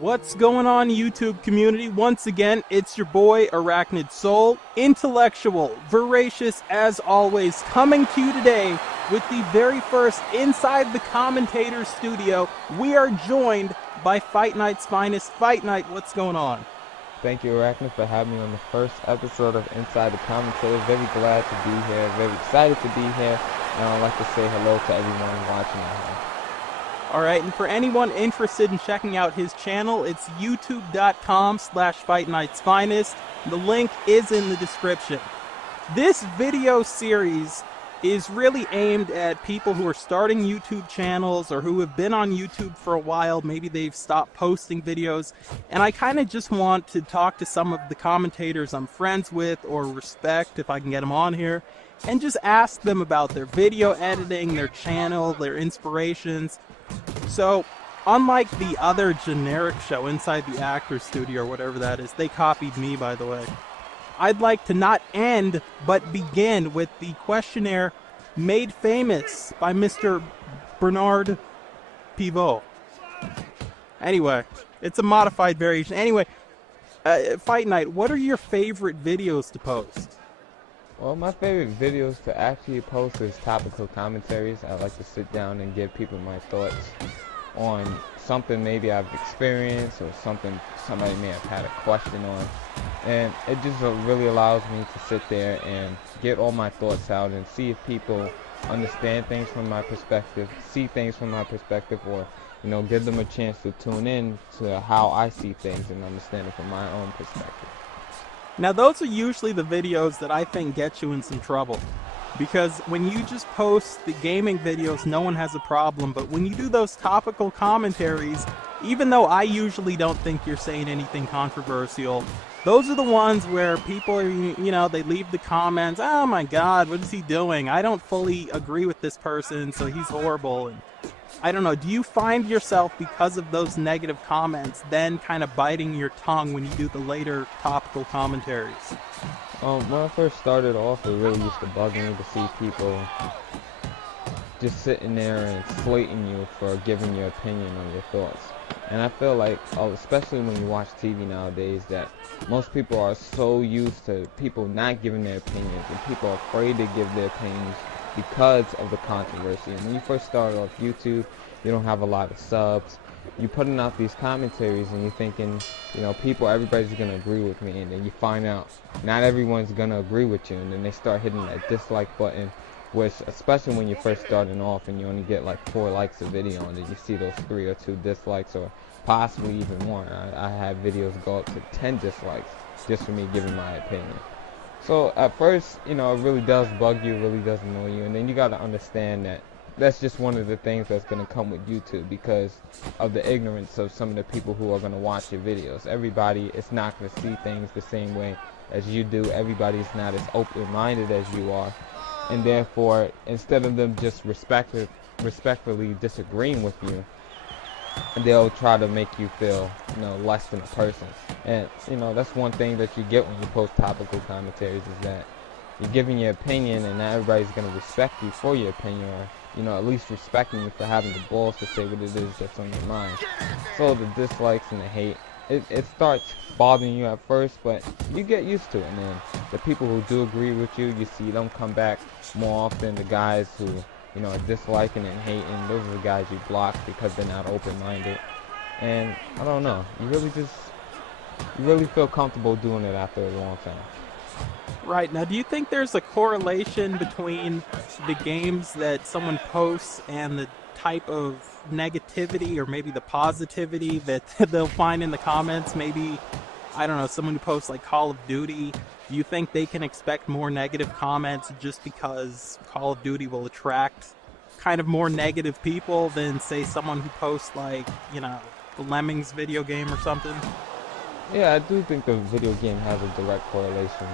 What's going on, YouTube community? Once again, it's your boy Arachnid Soul, intellectual, voracious as always, coming to you today with the very first Inside the Commentators studio. We are joined by Fight Night's finest. Fight Night, what's going on? Thank you, Arachnid, for having me on the first episode of Inside the Commentators. Very glad to be here, very excited to be here, and I'd like to say hello to everyone watching at home. Alright, and for anyone interested in checking out his channel, it's youtube.com/FightNightsFinest. The link is in the description. This video series is really aimed at people who are starting YouTube channels or who have been on YouTube for a while. Maybe they've stopped posting videos, and I kind of just want to talk to some of the commentators I'm friends with or respect, if I can get them on here, and just ask them about their video editing, their channel, their inspirations. So, unlike the other generic show, Inside the Actors Studio or whatever that is, they copied me, by the way. I'd like to not end, but begin with the questionnaire made famous by Mr. Bernard Pivot. Anyway, it's a modified variation. Anyway, Fight Night, what are your favorite videos to post? Well, my favorite videos to actually post is topical commentaries. I like to sit down and give people my thoughts on something maybe I've experienced or something somebody may have had a question on. And it just really allows me to sit there and get all my thoughts out and see if people understand things from my perspective, see things from my perspective, or give them a chance to tune in to how I see things and understand it from my own perspective. Now, those are usually the videos that I think get you in some trouble. Because when you just post the gaming videos, no one has a problem. But when you do those topical commentaries, even though I usually don't think you're saying anything controversial, those are the ones where people are, they leave the comments, oh my god, what is he doing? I don't fully agree with this person, so he's horrible. And I don't know, do you find yourself, because of those negative comments, then kind of biting your tongue when you do the later topical commentaries? When I first started off, it really used to bug me to see people just sitting there and slating you for giving your opinion on your thoughts. And I feel like, especially when you watch TV nowadays, that most people are so used to people not giving their opinions, and people are afraid to give their opinions because of the controversy. And when you first start off YouTube, you don't have a lot of subs. You're putting out these commentaries and you're thinking, everybody's going to agree with me. And then you find out not everyone's going to agree with you. And then they start hitting that dislike button, which, especially when you're first starting off and you only get like 4 likes a video, and then you see those 3 or 2 dislikes, or possibly even more. I had videos go up to 10 dislikes just for me giving my opinion. So at first, it really does bug you, really does annoy you, and then you got to understand that that's just one of the things that's going to come with YouTube because of the ignorance of some of the people who are going to watch your videos. Everybody is not going to see things the same way as you do. Everybody's not as open-minded as you are, and therefore, instead of them just respectfully disagreeing with you, they'll try to make you feel, less than a person. And, that's one thing that you get when you post topical commentaries, is that you're giving your opinion and not everybody's going to respect you for your opinion, or, at least respecting you for having the balls to say what it is that's on your mind. So the dislikes and the hate, it starts bothering you at first, but you get used to it. And then the people who do agree with you, you see them come back more often. The guys who are disliking and hating, those are the guys you block because they're not open-minded. And I don't know, you really feel comfortable doing it after a long time. Right. Now, do you think there's a correlation between the games that someone posts and the type of negativity or maybe the positivity that they'll find in the comments? Maybe, I don't know, someone who posts like Call of Duty, do you think they can expect more negative comments just because Call of Duty will attract kind of more negative people than, say, someone who posts like, the Lemmings video game or something? Yeah, I do think the video game has a direct correlation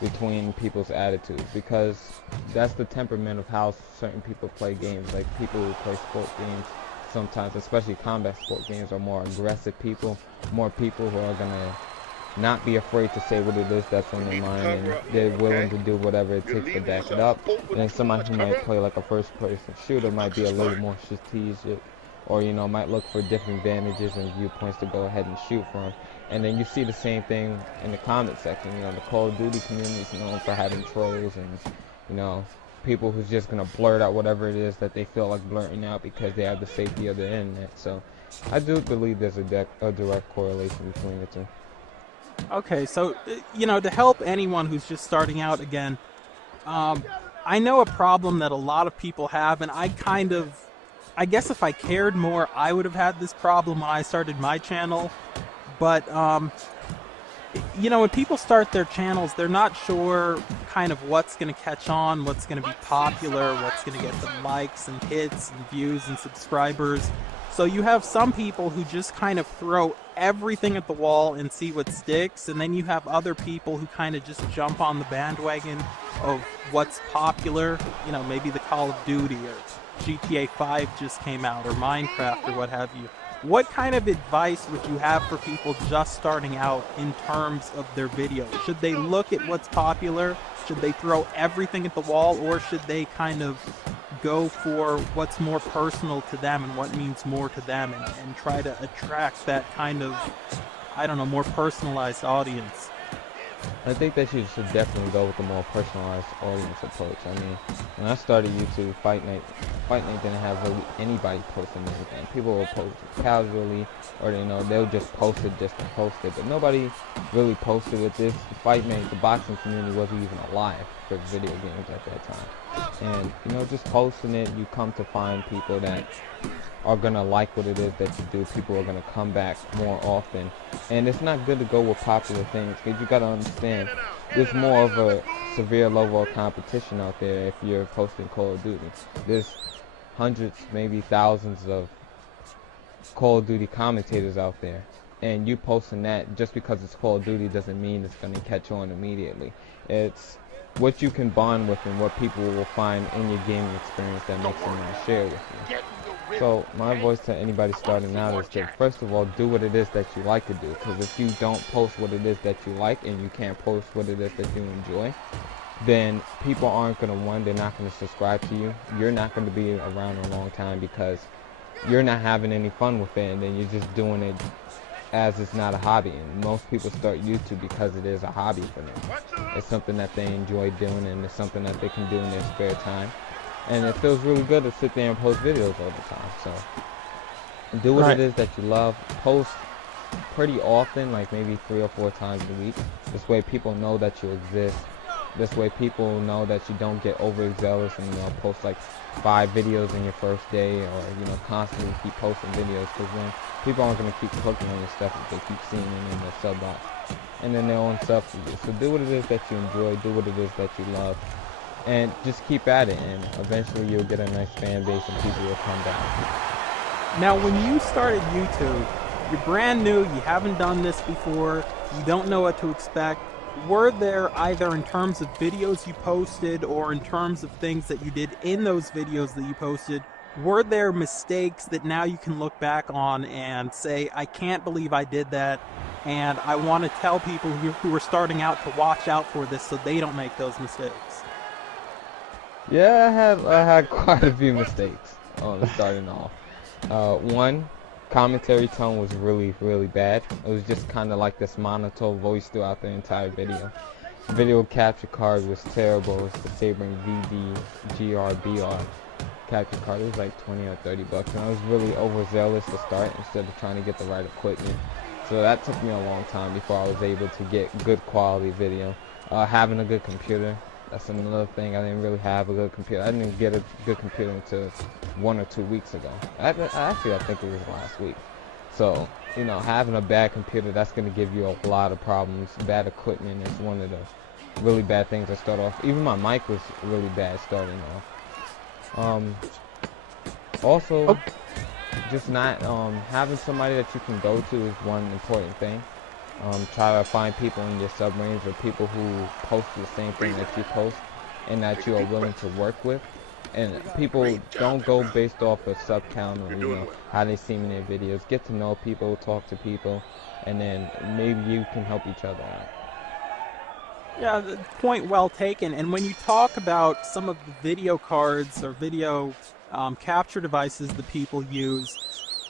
between people's attitudes, because that's the temperament of how certain people play games. Like, people who play sport games sometimes, especially combat sport games, are more aggressive people, more people who are gonna not be afraid to say what it is that's on their mind, and they're willing to do whatever it takes to back it up. And then somebody who might play like a first person shooter might be a little more strategic, or might look for different vantages and viewpoints to go ahead and shoot from. And then you see the same thing in the comment section. The Call of Duty community is known for having trolls and people who's just gonna blurt out whatever it is that they feel like blurting out because they have the safety of the internet. So I do believe there's a direct correlation between the two. Okay, so to help anyone who's just starting out again, I know a problem that a lot of people have, and I guess if I cared more, I would have had this problem when I started my channel. But, when people start their channels, they're not sure kind of what's going to catch on, what's going to be popular, what's going to get them likes and hits and views and subscribers. So you have some people who just kind of throw everything at the wall and see what sticks, and then you have other people who kind of just jump on the bandwagon of what's popular. Maybe the Call of Duty or GTA 5 just came out, or Minecraft, or what have you. What kind of advice would you have for people just starting out in terms of their videos? Should they look at what's popular? Should they throw everything at the wall? Or should they kind of go for what's more personal to them and what means more to them, and try to attract that kind of, more personalized audience? I think that you should definitely go with the more personalized audience approach. I mean, when I started YouTube, Fight Night didn't have really anybody posting anything. People will post casually, or they'll just post it just to post it, but nobody really posted with this. Fight Night, the boxing community wasn't even alive for video games at that time. And just posting it, you come to find people that are gonna like what it is that you do. People are gonna come back more often, and it's not good to go with popular things, because you gotta understand there's more of a severe level of competition out there. If you're posting Call of Duty, there's hundreds, maybe thousands of Call of Duty commentators out there, and you posting that just because it's Call of Duty doesn't mean it's gonna catch on immediately. It's what you can bond with and what people will find in your gaming experience that makes them want to share with you. So my advice to anybody starting out is to, first of all, do what it is that you like to do. Because if you don't post what it is that you like, and you can't post what it is that you enjoy, then people aren't going to, one, they're not going to subscribe to you. You're not going to be around a long time because you're not having any fun with it, and then you're just doing it as it's not a hobby. And most people start YouTube because it is a hobby for them. It's something that they enjoy doing, and it's something that they can do in their spare time. And it feels really good to sit there and post videos all the time. So do what it is that you love. Post pretty often, like maybe 3 or 4 times a week. This way people know that you exist. This way people know that you don't get overzealous and post like 5 videos in your first day, or constantly keep posting videos, because then people aren't going to keep clicking on your stuff if they keep seeing it in the sub box. And then they're on sub for you. So do what it is that you enjoy. Do what it is that you love. And just keep at it, and eventually you'll get a nice fan base and people will come back. Now, when you started YouTube, you're brand new, you haven't done this before, you don't know what to expect. Were there, either in terms of videos you posted or in terms of things that you did in those videos that you posted, were there mistakes that now you can look back on and say, I can't believe I did that, and I want to tell people who are starting out to watch out for this so they don't make those mistakes? Yeah, I had quite a few mistakes on starting off. One, commentary tone was really, really bad. It was just kind of like this monotone voice throughout the entire video. Video capture card was terrible. It's the Sabring VDGRBR capture card. It was like 20 or 30 bucks, and I was really overzealous to start instead of trying to get the right equipment. So that took me a long time before I was able to get good quality video. Having a good computer. That's another thing. I didn't really have a good computer. I didn't get a good computer until 1 or 2 weeks ago. Actually, I think it was last week. So, having a bad computer, that's going to give you a lot of problems. Bad equipment is one of the really bad things to start off. Even my mic was really bad starting off. Also, just not having somebody that you can go to is one important thing. Try to find people in your sub range, or people who post the same thing that you post and that you are willing to work with. And people don't go based off of sub count or how they seem in their videos. Get to know people, talk to people, and then maybe you can help each other out. Yeah, the point well taken. And when you talk about some of the video cards or video capture devices that people use,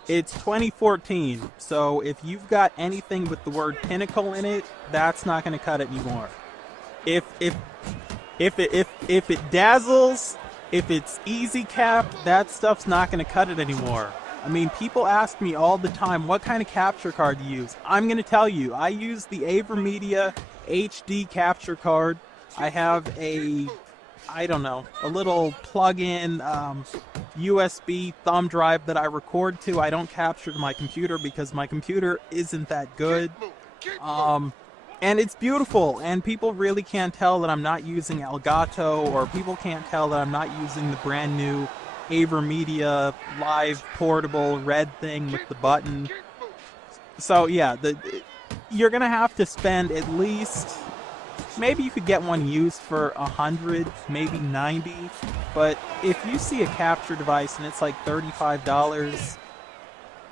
It's 2014, so if you've got anything with the word pinnacle in it, that's not going to cut it anymore. If it dazzles, if it's easy cap, that stuff's not going to cut it anymore. I mean, people ask me all the time, what kind of capture card do you use? I'm going to tell you, I use the AverMedia HD capture card. I have a little plug-in USB thumb drive that I record to. I don't capture to my computer because my computer isn't that good. And it's beautiful, and people really can't tell that I'm not using Elgato, or people can't tell that I'm not using the brand new AverMedia Live portable red thing with the button. So yeah, you're gonna have to spend at least, maybe you could get one used for 100, maybe 90, but if you see a capture device and it's like $35,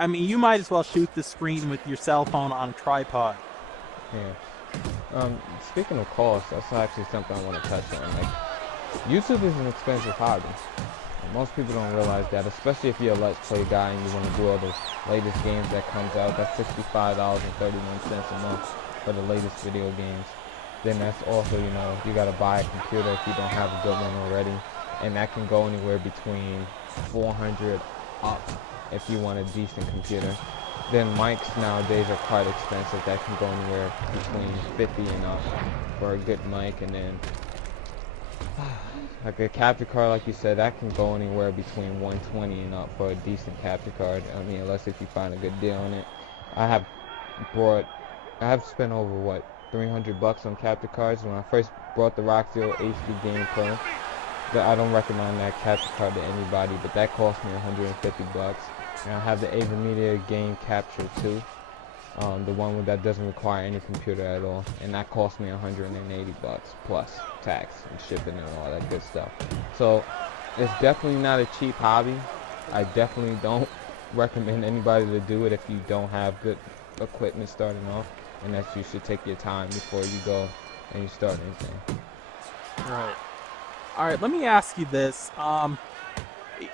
I mean, you might as well shoot the screen with your cell phone on a tripod. Yeah. Speaking of cost, that's actually something I want to touch on. Like, YouTube is an expensive hobby. Most people don't realize that, especially if you're a Let's Play guy and you want to do all the latest games that comes out. That's $65.31 a month for the latest video games. Then that's also, you got to buy a computer if you don't have a good one already. And that can go anywhere between $400 up if you want a decent computer. Then mics nowadays are quite expensive. That can go anywhere between $50 and up for a good mic. And then like a capture card, like you said, that can go anywhere between $120 and up for a decent capture card. I mean, unless if you find a good deal on it. I have spent over $300 on capture cards. When I first brought the Rock Zero HD Game Pro, I don't recommend that capture card to anybody, but that cost me $150. And I have the AverMedia Game Capture 2, the one that doesn't require any computer at all, and that cost me $180 plus tax and shipping and all that good stuff. So it's definitely not a cheap hobby. I definitely don't recommend anybody to do it if you don't have good equipment starting off, and that you should take your time before you go and you start anything. Right. All right, let me ask you this.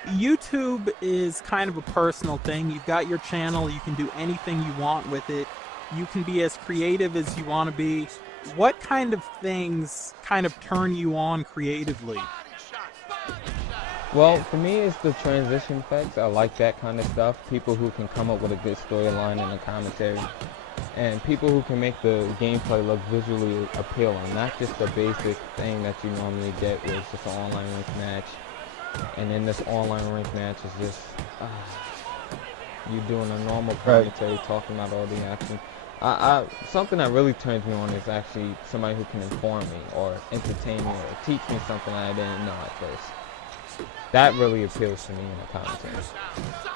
YouTube is kind of a personal thing. You've got your channel, you can do anything you want with it. You can be as creative as you want to be. What kind of things kind of turn you on creatively? Well, for me, it's the transition effects. I like that kind of stuff. People who can come up with a good storyline in the commentary. And people who can make the gameplay look visually appealing. Not just the basic thing that you normally get where it's just an online ranked match. And then this online ranked match is just you doing a normal commentary, talking about all the action. Something that really turns me on is actually somebody who can inform me or entertain me or teach me something I didn't know at first. That really appeals to me in the commentary.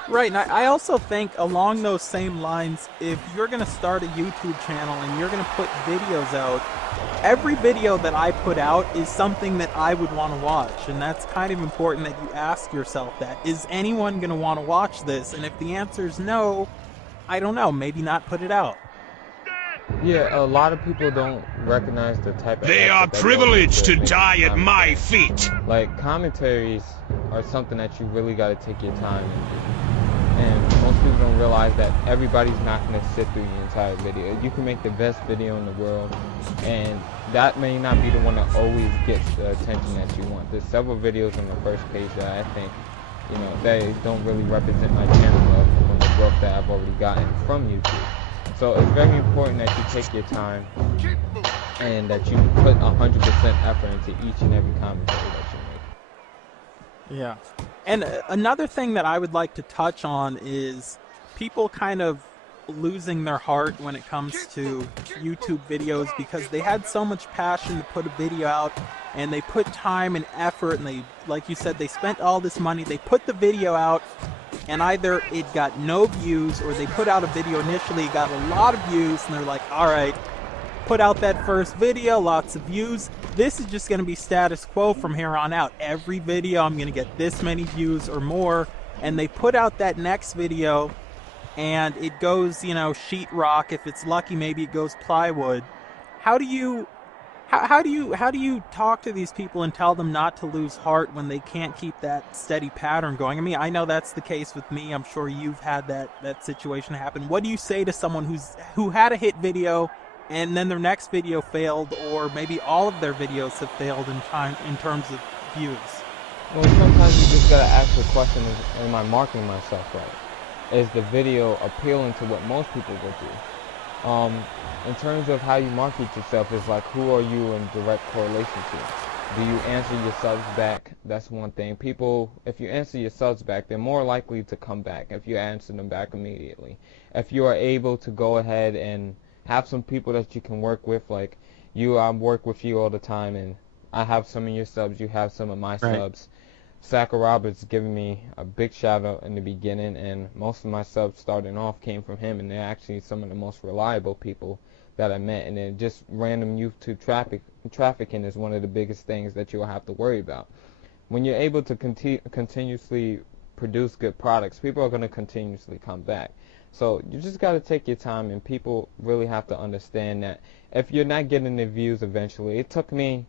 Right, and I also think along those same lines, if you're going to start a YouTube channel and you're going to put videos out, every video that I put out is something that I would want to watch, and that's kind of important that you ask yourself that. Is anyone going to want to watch this? And if the answer is no, I don't know, maybe not put it out. Yeah, a lot of people don't recognize the type of... They are privileged to die at my feet! Like, commentaries are something that you really got to take your time in. And most people don't realize that everybody's not going to sit through the entire video. You can make the best video in the world, and that may not be the one that always gets the attention that you want. There's several videos on the first page that I think, they don't really represent my channel well from the growth that I've already gotten from YouTube. So it's very important that you take your time and that you put 100% effort into each and every commentary that you make. Yeah. And another thing that I would like to touch on is people kind of losing their heart when it comes to YouTube videos because they had so much passion to put a video out and they put time and effort and they, like you said, they spent all this money, they put the video out and either it got no views or they put out a video initially, got a lot of views, and they're like, alright, put out that first video, lots of views, this is just going to be status quo from here on out. Every video I'm going to get this many views or more, and they put out that next video and it goes, sheetrock, if it's lucky maybe it goes plywood. How do you How do you talk to these people and tell them not to lose heart when they can't keep that steady pattern going? I mean, I know that's the case with me. I'm sure you've had that situation happen. What do you say to someone who had a hit video and then their next video failed, or maybe all of their videos have failed in terms of views? Well, sometimes you just gotta ask the question: am I marketing myself right? Is the video appealing to what most people would do? In terms of how you market yourself, is like, who are you in direct correlation to? Do you answer your subs back? That's one thing. People, if you answer your subs back, they're more likely to come back if you answer them back immediately. If you are able to go ahead and have some people that you can work with, like I work with you all the time, and I have some of your subs, you have some of my subs. Roberts giving me a big shout out in the beginning, and most of my subs starting off came from him, and they're actually some of the most reliable people that I met. And then just random YouTube trafficking is one of the biggest things that you'll have to worry about. When you're able to continuously produce good products, people are going to continuously come back. So you just got to take your time, and people really have to understand that if you're not getting the views eventually, it took me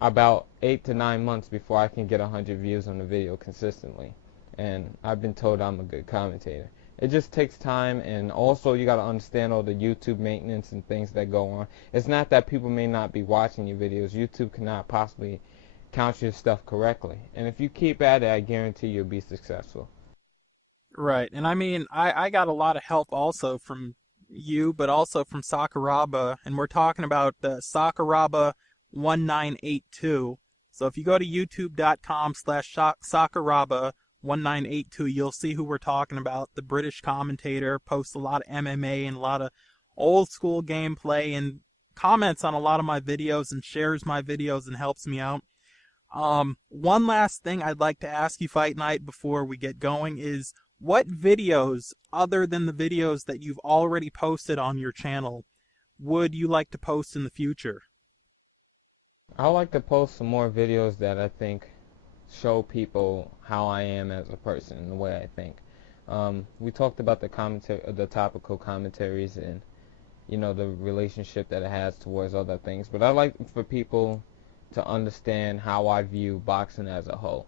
about 8 to 9 months before I can get 100 views on a video consistently, and I've been told I'm a good commentator. It just takes time, and also you got to understand all the YouTube maintenance and things that go on. It's not that people may not be watching your videos. YouTube cannot possibly count your stuff correctly, and if you keep at it, I guarantee you'll be successful. Right, and I mean, I got a lot of help also from you, but also from Sakuraba, and we're talking about Sakuraba 1982. So if you go to youtube.com/Sakuraba1982, you'll see who we're talking about. The British commentator, posts a lot of MMA and a lot of old school gameplay and comments on a lot of my videos and shares my videos and helps me out. One last thing I'd like to ask you, Fight Night, before we get going is, what videos, other than the videos that you've already posted on your channel, would you like to post in the future? I like to post some more videos that I think show people how I am as a person and the way I think. We talked about the topical commentaries, and the relationship that it has towards other things. But I like for people to understand how I view boxing as a whole.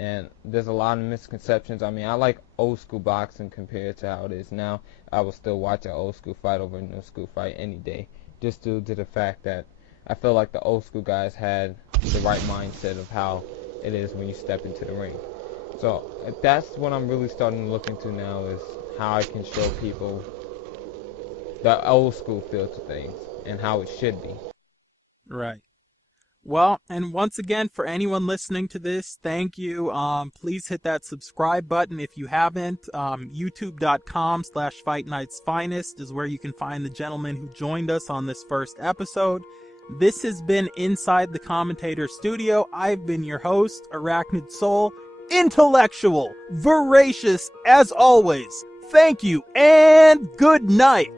And there's a lot of misconceptions. I mean, I like old school boxing compared to how it is now. I will still watch an old school fight over a new school fight any day, just due to the fact that I feel like the old school guys had the right mindset of how it is when you step into the ring. So that's what I'm really starting to look into now, is how I can show people the old school feel to things and how it should be. Right. Well, and once again, for anyone listening to this, thank you. Please hit that subscribe button if you haven't. YouTube.com/FightNightsFinest is where you can find the gentleman who joined us on this first episode. This has been Inside the Commentator Studio. I've been your host, Arachnid Soul, intellectual, voracious as always. Thank you, and good night.